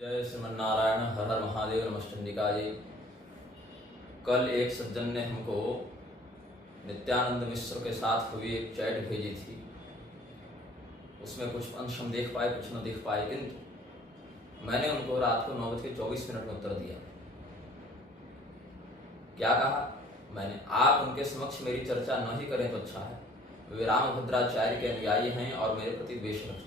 जय श्रीमन्नारायण। हर हर महादेव। नमश्चंडिकाय। कल एक सज्जन ने हमको नित्यानंद मिश्र के साथ हुई एक चैट भेजी थी। उसमें कुछ अंश हम देख पाए, कुछ न देख पाए, किंतु मैंने उनको रात को 9:24 में उत्तर दिया। क्या कहा मैंने? आप उनके समक्ष मेरी चर्चा न ही करें तो अच्छा है। वे रामभद्राचार्य के अनुयायी हैं और मेरे प्रति द्वेष रखते हैं।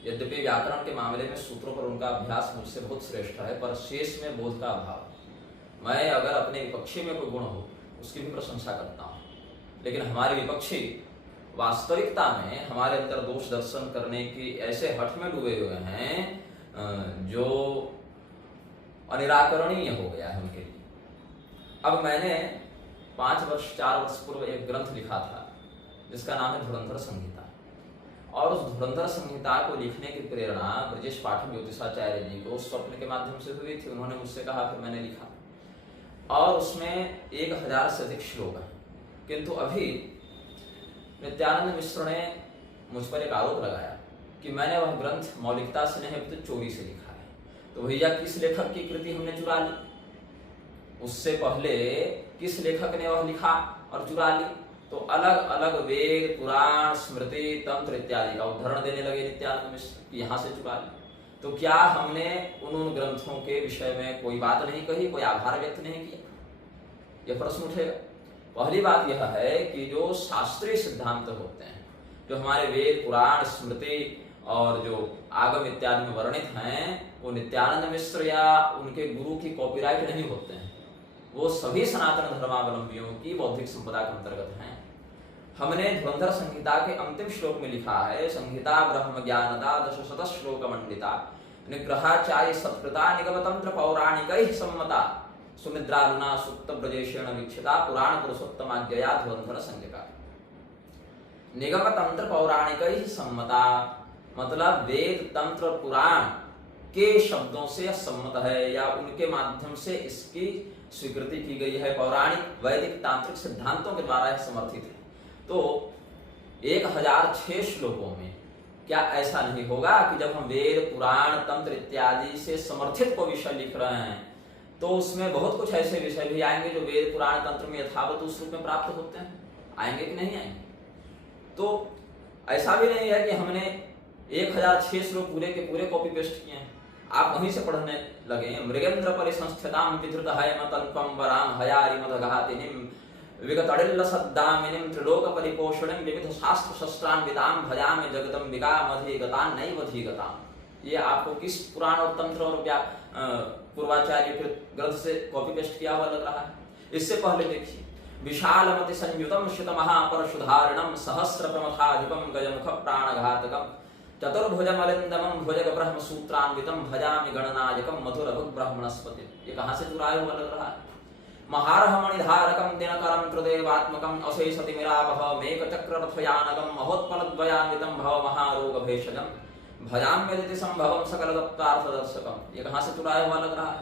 यद्यपि व्याकरण के मामले में सूत्रों पर उनका अभ्यास मुझसे बहुत श्रेष्ठ है, पर शेष में बोध का अभाव। मैं अगर अपने विपक्षी में कोई गुण हो उसकी भी प्रशंसा करता हूँ, लेकिन हमारे विपक्षी वास्तविकता में हमारे अंदर दोष दर्शन करने की ऐसे हठ में डूबे हुए हैं जो अनिराकरणीय हो गया है उनके लिए। अब मैंने 4 वर्ष पूर्व एक ग्रंथ लिखा था जिसका नाम है धुरंधर संहिता, और उस धुरंधर संहिता को लिखने की प्रेरणा ब्रजेश पाठक ज्योतिषाचार्य जी को स्वप्न के माध्यम से हुई थी। उन्होंने मुझसे कहा, फिर मैंने लिखा, और उसमें 1000 से अधिक श्लोक हैं। किंतु अभी नित्यानंद मिश्र ने मुझ पर एक आरोप लगाया कि मैंने वह ग्रंथ मौलिकता से नहीं तो चोरी से लिखा है। तो भैया, किस लेखक की कृति हमने चुरा ली? उससे पहले किस लेखक ने वह लिखा और चुरा ली? तो अलग अलग वेद, पुराण, स्मृति, तंत्र इत्यादि का उदाहरण देने लगे नित्यानंद मिश्र कि यहाँ से चुरा ली। तो क्या हमने उन ग्रंथों के विषय में कोई बात नहीं कही, कोई आभार व्यक्त नहीं किया? यह प्रश्न उठेगा। पहली बात यह है कि जो शास्त्रीय सिद्धांत होते हैं, जो हमारे वेद, पुराण, स्मृति और जो आगम इत्यादि में वर्णित हैं, वो नित्यानंद मिश्र या उनके गुरु की कॉपीराइट नहीं होते हैं। वो सभी सनातन धर्मावलंबियों की बौद्धिक संपदा के अंतर्गत हैं। हमने धुरंधर संहिता के अंतिम श्लोक में लिखा है, संहिता ब्रह्म ज्ञानदा 10 श्लोक मंडिता निग्रहाचार्य सत्कृता निगमतंत्र पौराणिक सम्मता सुनिद्रालुना सुप्त ब्रजेशेण वीक्षिता पुराण पुरुषोत्तमाज्ञया धुरंधर संहिता। निगमतंत्र पौराणिक सम्मता मतलब वेद, तंत्र, पुराण के शब्दों से सम्मत है या उनके माध्यम से इसकी स्वीकृति की गई है। पौराणिक, वैदिक, तांत्रिक सिद्धांतों के द्वारा यह समर्थित है। तो 1006 श्लोकों में क्या ऐसा नहीं होगा कि जब हम वेद, पुराण, तंत्र इत्यादि से समर्थित को विषय लिख रहे हैं तो उसमें बहुत कुछ ऐसे विषय भी आएंगे जो वेद, पुराण, तंत्र में यथावत उस रूप में प्राप्त होते हैं? आएंगे कि नहीं आएंगे? तो ऐसा भी नहीं है कि हमने 1006 श्लोक पूरे के पूरे कॉपी पेस्ट किए हैं। आप वहीं से पढ़ने लगे। मृगेंद्र परिसंस्थितां विधृत हयमतल्पं वरां हयारिमदघातिनीं विगतडिल्ल सद्दामिनीं त्रिलोक परिपोषणीं विविध शास्त्र शस्त्रान्वितां भजामि जगदम्बिका मधीगतां नैवधीगतां। ये आपको किस पुराण और तंत्र और पूर्वाचार्य ग्रंथ से कॉपी पेस्ट किया हुआ लग रहा है? इससे पहले देखिए, विशालमति संयुतम श्रित महापरशुधारणम सहस्र प्रमथाधिपम गजमुख प्राणघातकम चतुर्भुजमलिंदमं भुजग ब्रह्म सूत्रान्वितम भजामि गणनायकम मधुर भुग ब्रह्मणस्पति। ये कहाँ से चुराया हुआ लग रहा है? महारह मणिधारकम दिनकरम त्रिदेवात्मकम अशेषतिमिरावह मेघचक्ररथयानकम महोत्पलद्वयान्वितम भव महारोग भेषजम भजाम्यदिति संभवम सकल दत्तार्थदर्शकम। ये कहाँ से चुराया हुआ लग रहा है?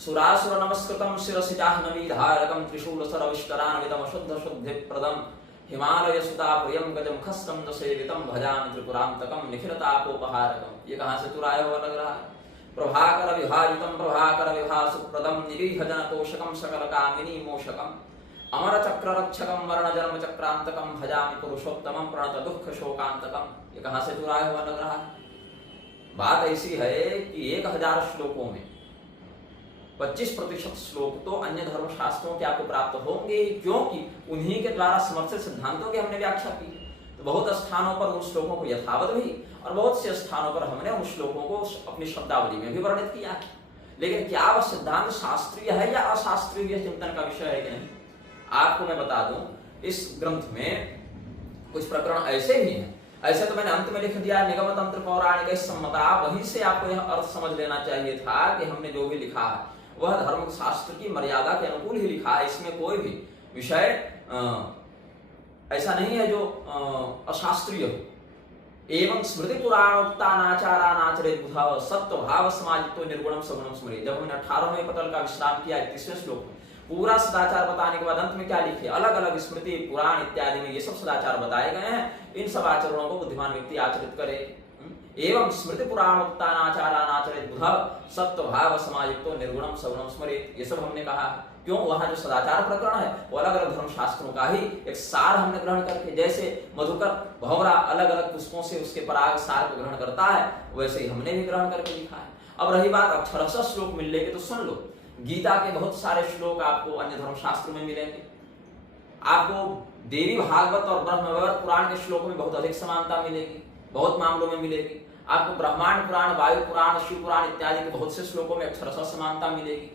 सुरासुर नमस्कृतम शिरसि जाह्नवीधारकम त्रिशूल सरविष्टरान्वितम शुद्ध शुद्धिप्रदम हिमालय सुता प्रियम गजमुखस्कंद सेवितम भजामि त्रिपुरांतकम निखिलतापोपहारकम। ये कहाँ से चुराया हुआ लग रहा है? प्रभाकर विभाजितम प्रभाकर विभासुप्रदम निरीहजन तोषकम सकल कामिनी मोषकम अमर चक्र रक्षकम वर्ण जन्म चक्रांतकम भजामि पुरुषोत्तमम प्रणत दुख शोकांतकम। ये कहाँ से चुराया हुआ लग रहा है? बात ऐसी है कि 1000 श्लोकों में 25% श्लोक तो अन्य धर्म शास्त्रों के आपको प्राप्त होंगे, क्योंकि उन्हीं के द्वारा समर्थित सिद्धांतों की हमने व्याख्या की। तो बहुत स्थानों पर उन श्लोकों को यथावत भी और बहुत से स्थानों पर हमने उन श्लोकों को अपनी शब्दावली में भी वर्णित किया है। लेकिन क्या वह सिद्धांत शास्त्रीय है या अशास्त्रीय चिंतन का विषय है कि नहीं? आपको मैं बता दूं, इस ग्रंथ में कुछ प्रकरण ऐसे ही हैं। ऐसे तो मैंने अंत में लिख दिया निगम तंत्र पौराणिक सम्मता। वहीं से आपको यह अर्थ समझ लेना चाहिए था कि हमने जो भी लिखा है वह धर्म शास्त्र की मर्यादा के अनुकूल ही लिखा है। इसमें कोई भी विषय ऐसा नहीं है जो अशास्त्रीय हो। एवं स्मृति पुराणोक्तानाचारानाचरेत बुधा सत्व भाव समाजितो निर्गुणम सगुणम स्मृति। जब हमने 18वें पटल का विश्राम किया 31वें श्लोक में पूरा सदाचार बताने के बाद अंत में क्या लिखे? अलग अलग स्मृति, पुराण इत्यादि में ये सब सदाचार बताए गए हैं। इन सब आचरणों को बुद्धिमान व्यक्ति आचरित करे। एवं स्मृति पुराणोक्तानाचारानाचरित बुध सत्व भाव समायुक्तो निर्गुणम सगुणम स्मरेत। ये सब हमने कहा। क्यों? वहां जो सदाचार प्रकरण है वो अलग अलग धर्म शास्त्रों का ही एक सार हमने ग्रहण करके, जैसे मधुकर भंवरा अलग अलग पुष्पों से उसके पराग सार को ग्रहण करता है, वैसे ही हमने भी ग्रहण करके लिखा है। अब रही बात अक्षरशः श्लोक मिलने की, तो सुन लो, गीता के बहुत सारे श्लोक आपको अन्य धर्म शास्त्रों में मिलेंगे। आपको देवी भागवत और ब्रह्मवैवर्त पुराण के श्लोकों में बहुत अधिक समानता मिलेगी, बहुत मामलों में मिलेगी। आपको ब्रह्मांड पुराण, वायु पुराण, शिव पुराण इत्यादि के बहुत से श्लोकों में अक्षरशः समानता मिलेगी।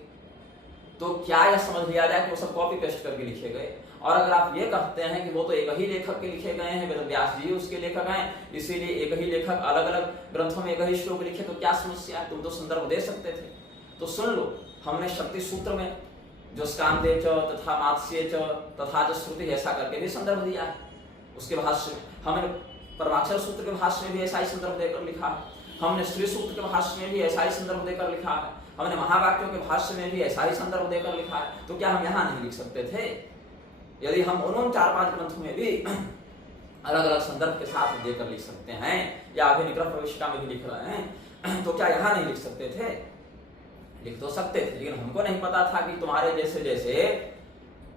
तो क्या यह समझ लिया जाए कि वो सब कॉपी पेस्ट करके लिखे गए? और अगर आप ये कहते हैं कि वो तो एक ही लेखक के लिखे गए हैं, वेद व्यास जी उसके लेखक हैं, इसीलिए एक ही लेखक अलग अलग ग्रंथों में एक ही श्लोक लिखे, तो क्या समस्या है? तुम तो संदर्भ दे सकते थे। तो सुन लो, हमने शक्ति सूत्र में जो स्कांदे च तथा मात्स्ये च तथा च श्रुति ऐसा करके भी संदर्भ दिया है। उसके भाष्य में हमने परमाक्षर सूत्र के भाष्य में भी ऐसा ही संदर्भ देकर लिखा है। हमने श्री सूत्र के भाष्य में भी ऐसा ही संदर्भ देकर लिखा है। हमने महावाक्यों के भाष्य में भी ऐसा ही संदर्भ देकर लिखा है। तो क्या हम यहाँ नहीं लिख सकते थे? यदि हम उन 4-5 ग्रंथों में भी अलग अलग संदर्भ के साथ देकर लिख सकते हैं, या अभिनिग्रह प्रविष्टा में भी लिख रहे हैं, तो क्या यहाँ नहीं लिख सकते थे? लिख तो सकते थे, लेकिन हमको नहीं पता था कि तुम्हारे जैसे जैसे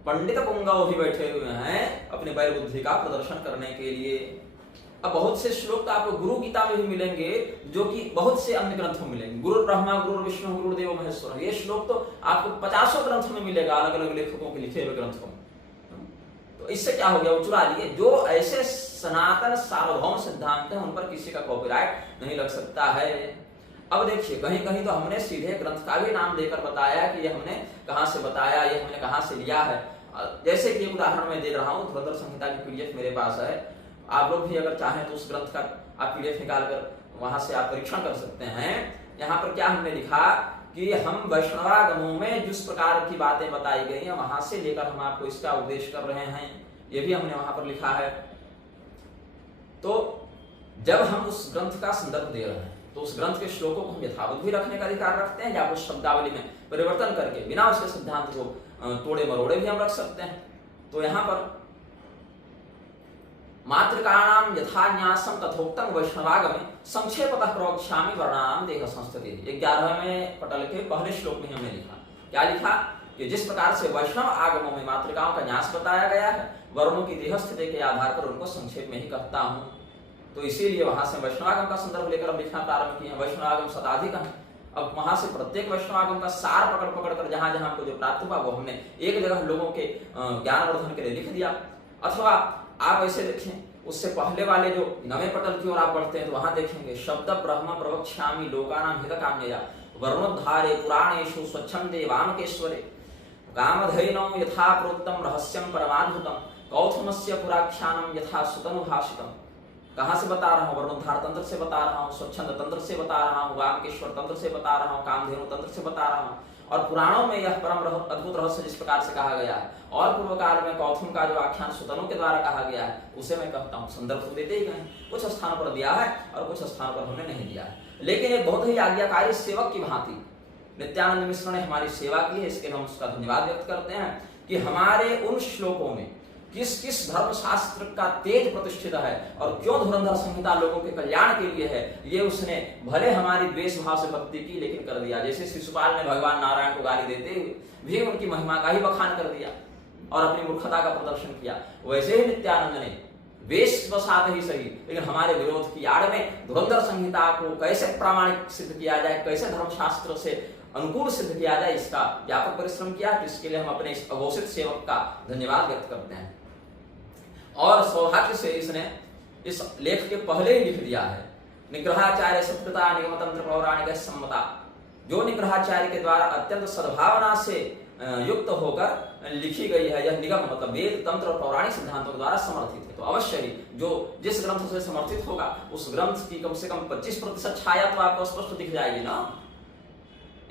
पंडित पुंगव भी बैठे हुए हैं अपनी बैर बुद्धि का प्रदर्शन करने के लिए। अब बहुत से श्लोक तो आपको गुरु गीता में भी मिलेंगे, जो कि बहुत से अन्य ग्रंथों में मिलेंगे। गुरु ब्रह्मा गुरु विष्णु गुरु देव महेश्वर, ये श्लोक तो आपको 50 ग्रंथों में मिलेगा, अलग अलग लेखकों के लिखे हुए ग्रंथों में। तो इससे क्या हो गया? वो चुरा लिए। जो ऐसे सनातन सार्वभौम सिद्धांत है उन पर किसी का कॉपीराइट नहीं लग सकता है। अब देखिए, कहीं कहीं तो हमने सीधे ग्रंथ का भी नाम देकर बताया कि ये हमने कहां से बताया, ये हमने कहां से लिया है। जैसे कि उदाहरण मैं दे रहा हूं, धुरंधर संहिता की पीडीएफ मेरे पास है। आप लोग भी अगर चाहें तो उस ग्रंथ का आप पीडीएफ निकालकर वहां से आप परीक्षण कर सकते हैं। यहाँ पर क्या हमने लिखा कि हम वैष्णवागमों में जिस प्रकार की बातें बताई गई हैं वहां से लेकर हम आपको इसका उपदेश कर रहे हैं, ये भी हमने वहां पर लिखा है। तो जब हम उस ग्रंथ का संदर्भ दे रहे हैं तो उस ग्रंथ के श्लोकों को हम यथावत भी रखने का अधिकार रखते हैं, या कुछ शब्दावली में परिवर्तन करके बिना उसके सिद्धांत को तोड़े मरोड़े भी हम रख सकते हैं। तो यहाँ पर मातृकाणाम यथान्यासम तथोक्तम वैष्णवागमे संक्षेपतः प्रवक्ष्यामि वर्णानाम देह संस्थिति। 11वें पटल के पहले श्लोक में हमने लिखा, क्या लिखा कि जिस प्रकार से वैष्णव आगमों में मातृकाओं का न्यास बताया गया है, वर्णों की देह स्थिति के आधार पर उनको संक्षेप में ही कहता हूँ। तो इसीलिए वहां से वैष्णवागम का संदर्भ लेकर अब लिखना प्रारंभ किया। वैष्णवागम शताधिक है। अब वहां से प्रत्येक वैष्णवागम का सार पकड़ पकड़ कर जहां जहां हमको जो प्राप्त हुआ वो हमने एक जगह लोगों के ज्ञानवर्धन के लिए लिख दिया। अथवा आप ऐसे देखें, उससे पहले वाले जो 9वें पटल की ओर आप बढ़ते हैं तो वहां देखेंगे शब्द ब्रह्म प्रवक्ष्यामि लोकानां हितकाम्यया वर्णोद्धारे पुराणेषु स्वच्छंदे वामकेश्वरे कामधैनौ यथा प्रोक्तम रहस्यम परमाद्भुतम कौथुमस्य पुराख्यानम यथा सुतनुभाषितम। कहां से बता रहा हूं? वर्णोद्धार तंत्र से बता रहा हूं, स्वच्छंद तंत्र से बता रहा हूं, वामकेश्वर तंत्र से बता रहा हूं, कामधेनु तंत्र से बता रहा हूं। और पुराणों में यह परम अद्भुत रहस्य जिस प्रकार से कहा गया है, और पूर्व काल में कौथुम का जो आख्यान सुतनु के द्वारा कहा गया है, उसे मैं कहता हूं। संदर्भ तो देते ही गए, कुछ स्थानों पर दिया है और कुछ स्थानों पर हमने नहीं दिया है। लेकिन एक बहुत ही आज्ञाकारी सेवक की भांति नित्यानंद मिश्र ने हमारी सेवा की है, इसके लिए हम उसका धन्यवाद व्यक्त करते हैं कि हमारे उन श्लोकों में किस किस धर्म शास्त्र का तेज प्रतिष्ठित है और क्यों धुरंधर संहिता लोगों के कल्याण के लिए है, ये उसने भले हमारी द्वेष भाव से भक्ति की लेकिन कर दिया। जैसे शिशुपाल ने भगवान नारायण को गाली देते हुए भी उनकी महिमा का ही बखान कर दिया और अपनी मूर्खता का प्रदर्शन किया, वैसे ही नित्यानंद ने वेश बसाते ही सही लेकिन हमारे विरोध की आड़ में धुरंधर संहिता को कैसे प्रामाणिक सिद्ध किया जाए, कैसे धर्मशास्त्र से अनुकूल सिद्ध किया जाए, इसका व्यापक परिश्रम किया। जिसके लिए हम अपने इस अघोषित सेवक का धन्यवाद व्यक्त करते हैं। और सौभाग्य से इसने इस लेख के पहले ही लिख दिया है निग्रहाचार्य सत्कृता निगम तंत्र पौराणिक सम्मता, जो निग्रहाचार्य के द्वारा अत्यंत सद्भावना से युक्त होकर लिखी गई है। यह निगम मतलब वेद तंत्र और पौराणिक सिद्धांतों के द्वारा समर्थित है। तो अवश्य ही जो जिस ग्रंथ से समर्थित होगा उस ग्रंथ की कम से कम 25% छाया तो आपको स्पष्ट दिख जाएगी ना।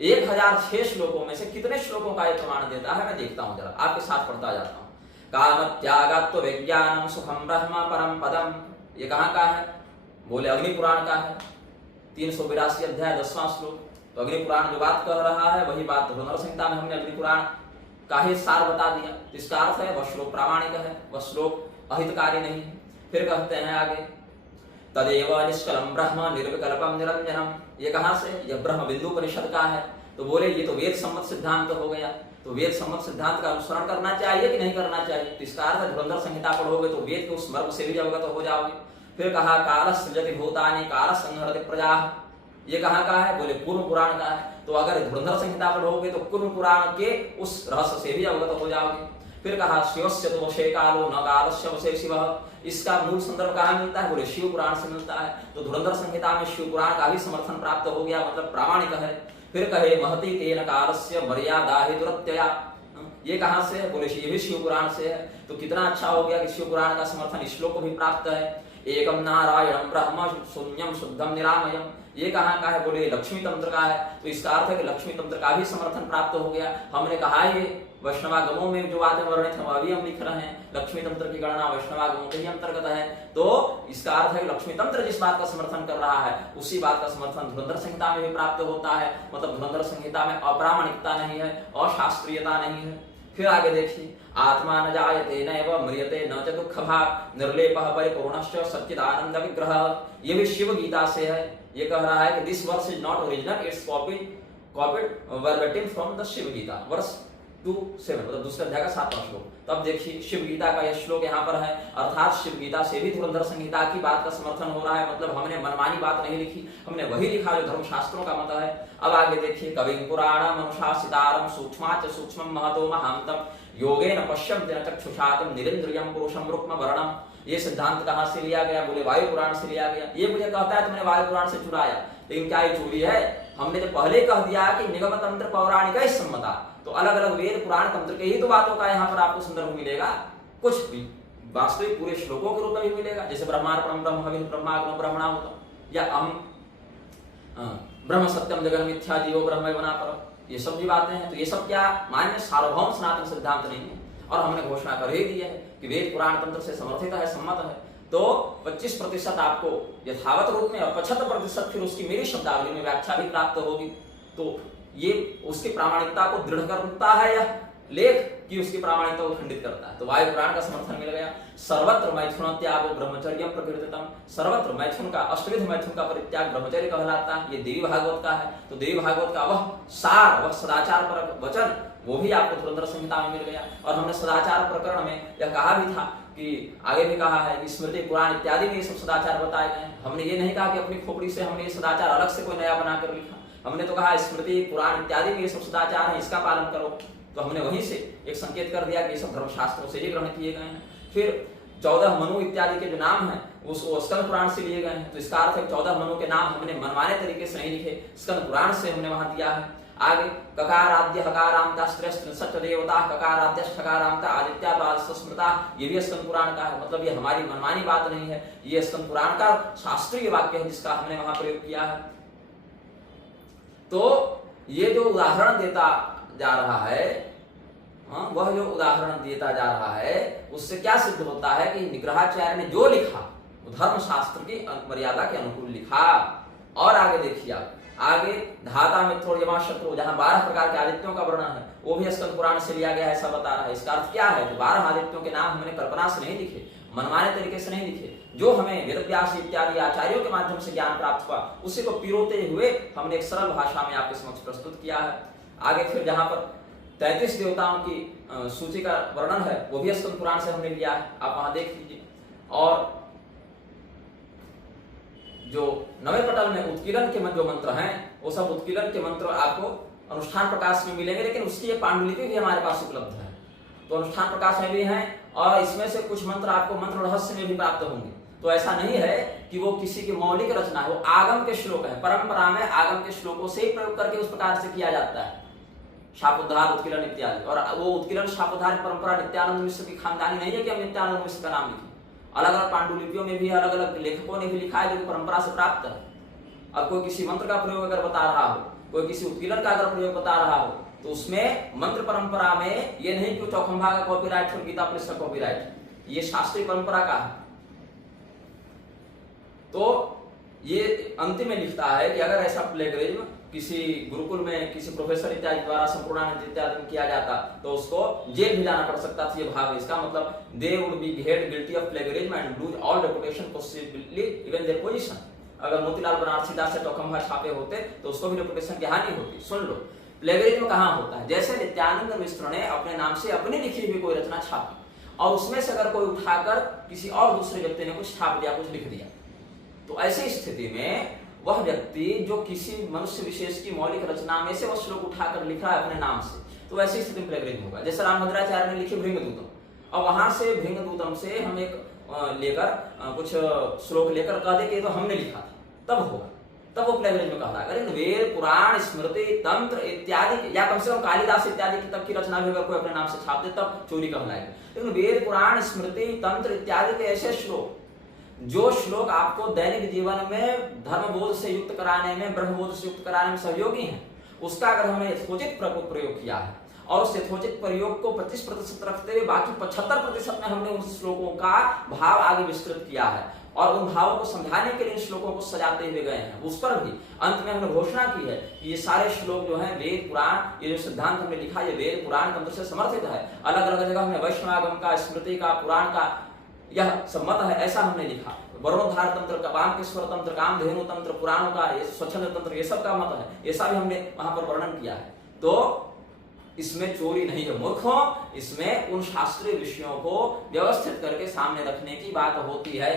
1006 श्लोकों में से कितने श्लोकों का यह प्रमाण देता है मैं देखता हूं, जरा आपके साथ पढ़ता जाता हूं। काम त्यागत्व विज्ञानम सुखम ब्रह्म परम पदम, ये कहाँ का है? बोले अग्नि पुराण का है, 382 अध्याय 10वां श्लोक। तो अग्नि पुराण जो बात कह रहा है वही बात धुरंधर संहिता में हमने अग्नि पुराण का ही सार बता दिया। इसका अर्थ है वह श्लोक प्रामाणिक है, वह श्लोक अहितकारी नहीं है। फिर कहते हैं आगे तदेव निष्कलम ब्रह्म निर्विकल्पम निरंजनम। ये कहाँ से? यह ब्रह्म बिंदु परिषद का है। तो बोले ये तो वेद सम्मत सिद्धांत हो गया। तो वेद सम्मत सिद्धांत का अनुसरण करना चाहिए कि नहीं करना चाहिए? तो इसका अर्थ धुरंधर संहिता पढ़ोगे तो वेद के उस मर्म से भी अवगत तो हो जाओगे। फिर कहा काल सृजति भूतानि काल संहरति प्रजा। ये कहाँ का है? बोले पूर्व पुराण का है। तो अगर धुरंधर संहिता पढ़ोगे तो पूर्व पुराण के उस रहस्य से भी अवगत हो जाओगे। फिर कहा शिवस्य तो वशे कालो न कालस्य वशे शिवः। इसका मूल संदर्भ कहाँ मिलता है? बोले शिव पुराण से मिलता है। तो धुरंधर संहिता में शिव पुराण का भी समर्थन प्राप्त हो गया, मतलब प्रामाणिक है। फिर कहे महति तेन कालस्य मर्यादा हेतुरत्यया। ये कहाँ से है? बोले ये भी शिव पुराण से है। तो कितना अच्छा हो गया कि शिव पुराण का समर्थन श्लोक को भी प्राप्त है। एकम नारायणम ब्रह्म शून्यम शुद्धम निरामयम। ये कहाँ का है? बोले लक्ष्मी तंत्र का है। तो इसका अर्थ है कि लक्ष्मी तंत्र का भी समर्थन प्राप्त हो गया। हमने कहा ये वैष्णवागमों में जो बातें वर्णित है वह भी हम लिख रहे हैं। लक्ष्मी तंत्र की गणना वैष्णवागमों के ही अंतर्गत है। तो इसका अर्थ है कि लक्ष्मी तंत्र जिस बात का समर्थन कर रहा है उसी बात का समर्थन धुरंधर संहिता में भी प्राप्त होता है। मतलब धुरंधर संहिता में अप्रामाणिकता नहीं है, अशास्त्रीयता नहीं है। फिर आगे देखिए, आत्मा न जायते नैव म्रियते न च दुःख भाग निर्लेपः परिपूर्णश्च सच्चिदानंद विग्रह। ये भी शिव गीता से है। ये कह रहा है कि this verse is not original, it's copied verbatim from the Shiva Gita verse 2:7, मतलब दूसरे अध्याय का 7वां श्लोक। तब देखिए शिव गीता का यह श्लोक यहाँ पर है, अर्थात शिव गीता से भी धुरंधर संहिता की बात का समर्थन हो रहा है। मतलब हमने मनमानी बात नहीं लिखी, हमने वही लिखा जो धर्मशास्त्रों का मत है। अब आगे देखिए, कविं पुराणम अनुशासितारम सूक्ष्माच सूक्ष्मं महतो महांतम योगेन पश्यन्ति न चक्षुषातम निरिंद्रियम पुरुषम रुक्म वर्णम। ये सिद्धांत कहाँ से लिया गया? बोले वायु पुराण से लिया गया। ये मुझे कहता है तुमने वायु पुराण से चुराया, लेकिन क्या ये चोरी है? हमने तो पहले कह दिया कि निगम तंत्र पौराणिक सम्मता। तो अलग अलग वेद पुराण तंत्र के ही तो बातों का यहाँ पर आपको संदर्भ मिलेगा, कुछ भी वास्तविक पूरे श्लोकों के रूप में भी मिलेगा। जैसे ब्रह्मार्पणम ब्रह्म हविः ब्रह्माग्नो ब्रह्मणाहुतम, या ब्रह्म सत्यम जगन मिथ्या जीवो ब्रह्म बना पर, ये सब भी बातें हैं। तो ये सब क्या मान्य सार्वभौम सनातन सिद्धांत नहीं है, और हमने घोषणा कर ही दी है कि वेद पुराण तंत्र से समर्थित है, सम्मत है। तो 25% आपको यथावत रूप में और 75% फिर उसकी मेरी शब्दावली में व्याख्या भी प्राप्त होगी। तो ये उसकी प्रामाणिकता को दृढ़ करता है या लेख कि उसकी प्रामाणिकता को खंडित करता है। तो वायु पुराण का समर्थन मिल गया। सर्वत्र मैथुन त्यागो ब्रह्मचर्य प्रकृतितम। सर्वत्र मैथुन का, अष्टविध मैथुन का परित्याग ब्रह्मचर्य कहलाता है। ये देवी भागवत का है। तो देवी भागवत का वह सार, वह सदाचार पर वचन, वो भी आपको धुरंधर संहिता में मिल गया। और हमने सदाचार प्रकरण में यह कहा भी था कि आगे भी कहा है कि स्मृति पुराण इत्यादि में ये सब सदाचार बताए गए। हमने ये नहीं कहा कि अपनी खोपड़ी से हमने ये सदाचार अलग से कोई नया बनाकर लिखा। हमने तो कहा स्मृति पुराण इत्यादि में ये सब सदाचार है, इसका पालन करो। तो हमने वहीं से एक संकेत कर दिया कि ये सब धर्मशास्त्रों से ही ग्रहण किए गए हैं। फिर 14 मनु इत्यादि के जो नाम हैं वो स्कंद पुराण से लिए गए हैं। तो इसका अर्थ है 14 मनु के नाम हमने मनमाने तरीके से नहीं लिखे, स्कंद पुराण से हमने वहां दिया है। आगे ककाराद्य हकारांता सत्य देवता ककाराद्य हकारांता आदित्य स्मृता, ये भी स्कंद पुराण का है। मतलब ये हमारी मनमानी बात नहीं है, ये स्कंद पुराण का शास्त्रीय वाक्य है जिसका हमने वहां प्रयोग किया है। तो ये जो उदाहरण देता जा रहा है, वह जो उदाहरण देता जा रहा है उससे क्या सिद्ध होता है कि निग्रहाचार्य ने जो लिखा वो धर्मशास्त्र की मर्यादा के अनुकूल लिखा। और आगे देखिए आप, आगे धाता मित्रों यमा शत्रु, जहां 12 प्रकार के आदित्यों का वर्णन है वो भी स्कंद पुराण से लिया गया है, ऐसा बता रहा है। इसका अर्थ क्या है? 12 आदित्यों के नाम हमने कल्पना से नहीं लिखे, मनमाने तरीके से नहीं लिखे। जो हमें वेदव्यास इत्यादि आचार्यों के माध्यम से ज्ञान प्राप्त हुआ उसी को पिरोते हुए हमने एक सरल भाषा में आपके समक्ष प्रस्तुत किया है। आगे फिर जहां पर 33 देवताओं की सूची का वर्णन है वो भी स्कंद पुराण से हमने लिया है, आप वहां देख लीजिए। और जो नवे पटल में उत्कीलन के जो मंत्र हैं वो सब उत्कीलन के मंत्र आपको अनुष्ठान प्रकाश में मिलेंगे, लेकिन उसकी एक पांडुलिपि भी हमारे पास उपलब्ध है। तो अनुष्ठान प्रकाश में भी हैं और इसमें से कुछ मंत्र आपको मंत्र रहस्य में भी प्राप्त होंगे। तो ऐसा नहीं है कि वो किसी की मौलिक रचना है, वो आगम के श्लोक है। परंपरा में आगम के श्लोकों से ही प्रयोग करके उस प्रकार से किया जाता है, शापोद्धार उत्कीलन इत्यादि। और वो उत्कीलन शापोद्धार परंपरा नित्यानंद मिश्र की खानदानी नहीं है कि हम नित्यानंद मिश्र का नाम लिखें। अलग अलग पांडुलिपियों में भी अलग अलग लेखकों ने भी लिखा है जो परंपरा से प्राप्त है। अब कोई किसी मंत्र का प्रयोग अगर बता रहा हो, कोई किसी उत्कीलन का अगर प्रयोग बता रहा हो, तो उसमें मंत्र परंपरा में ये नहीं कि चौखंभा का कॉपीराइट और गीता प्रेस का कॉपीराइट, ये शास्त्रीय परंपरा का है। तो ये अंतिम में लिखता है कि अगर ऐसा प्लेगरिज्म किसी गुरुकुल में किसी प्रोफेसर इत्यादि द्वारा संपूर्णानंद इत्यादि में किया जाता तो उसको जेल भी जाना पड़ सकता था। ये भाव है इसका मतलब they would be head guilty of plagiarism and lose all reputation possibly even their position. अगर मोतीलाल बनारसी दास से टोकम्बा छापे होते तो उसको भी रेपुटेशन की हानि होती। सुन लो प्लेगरिज्म कहाँ होता है, जैसे नित्यानंद मिश्र ने अपने नाम से अपनी लिखी हुई कोई रचना छापी और उसमें से अगर कोई उठाकर किसी और दूसरे व्यक्ति ने कुछ छाप दिया, कुछ लिख दिया, तो ऐसी स्थिति में वह व्यक्ति जो किसी मनुष्य विशेष की मौलिक रचना में से वह श्लोक उठाकर लिख रहा है अपने नाम से, तो ऐसी स्थिति में प्लेगरिज्म होगा। जैसे रामभद्राचार्य ने लिखी भृंगदूतम और वहां से भृंगदूतम से हम एक लेकर कुछ श्लोक लेकर कह दे कि तो हमने लिखा था, तब होगा, तब वो प्लेगरिज्म कहलाएगा। लेकिन वेद पुराण स्मृति तंत्र इत्यादि या कम से कम कालिदास इत्यादि की तब की रचना भी अगर कोई अपने नाम से छाप दे तब चोरी कहलाएगी। लेकिन वेद पुराण स्मृति तंत्र इत्यादि के ऐसे श्लोक जो श्लोक आपको दैनिक जीवन में धर्मबोध से युक्त कराने में, ब्रह्मबोध से युक्त कराने में सहयोगी हैं, उसका अगर हमने यथोचित प्रयोग किया है और उस यथोचित प्रयोग को 25% रखते हुए बाकी 75% में हमने उन श्लोकों का भाव आगे विस्तृत किया है और उन भावों को समझाने के लिए इन श्लोकों को सजाते हुए गए हैं। उस पर भी अंत में हमने घोषणा की है कि ये सारे श्लोक जो हैं वेद पुराण, ये जो सिद्धांत हमने लिखा ये वेद पुराण तंत्र से समर्थित है। अलग अलग जगह हमने वैष्णवागम का, स्मृति का, पुराण का यह सम्मत है ऐसा हमने लिखा। वरुणोद्धार तंत्र का, वामकेश्वर तंत्र, कामधेनु तंत्र, पुराणों का, ये स्वच्छंद तंत्र, ये सब का मत है, ऐसा भी हमने वहां पर वर्णन किया है। तो इसमें चोरी नहीं है मूर्खों, इसमें उन शास्त्रीय विषयों को व्यवस्थित करके सामने रखने की बात होती है।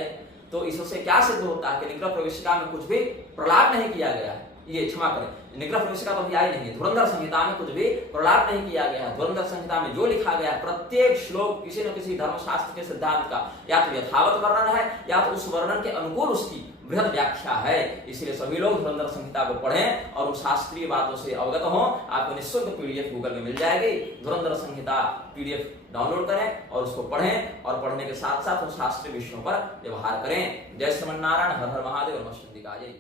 तो इससे क्या सिद्ध होता है कि निग्रह प्रवेशिका में कुछ भी प्रलाप नहीं किया गया है। ये क्षमा करें, निग्रह प्रवेशिका तो भी आई नहीं है, धुरंधर संहिता में कुछ भी प्रलाप नहीं किया गया है। धुरंधर संहिता में जो लिखा गया है प्रत्येक श्लोक किसी न किसी धर्मशास्त्र के सिद्धांत का या तो यथावत वर्णन है या तो उस वर्णन के अनुकूल उसकी बृहद व्याख्या है। इसलिए सभी लोग धुरंधर संहिता को पढ़ें और उन शास्त्रीय बातों से अवगत हों। आपको निःशुल्क पीडीएफ गूगल में मिल जाएगी, धुरंधर संहिता पीडीएफ डाउनलोड करें और उसको पढ़ें और पढ़ने के साथ साथ उन शास्त्रीय विषयों पर व्यवहार करें। जय श्रीमन्नारायण, हर हर महादेव, नमः शिवाय।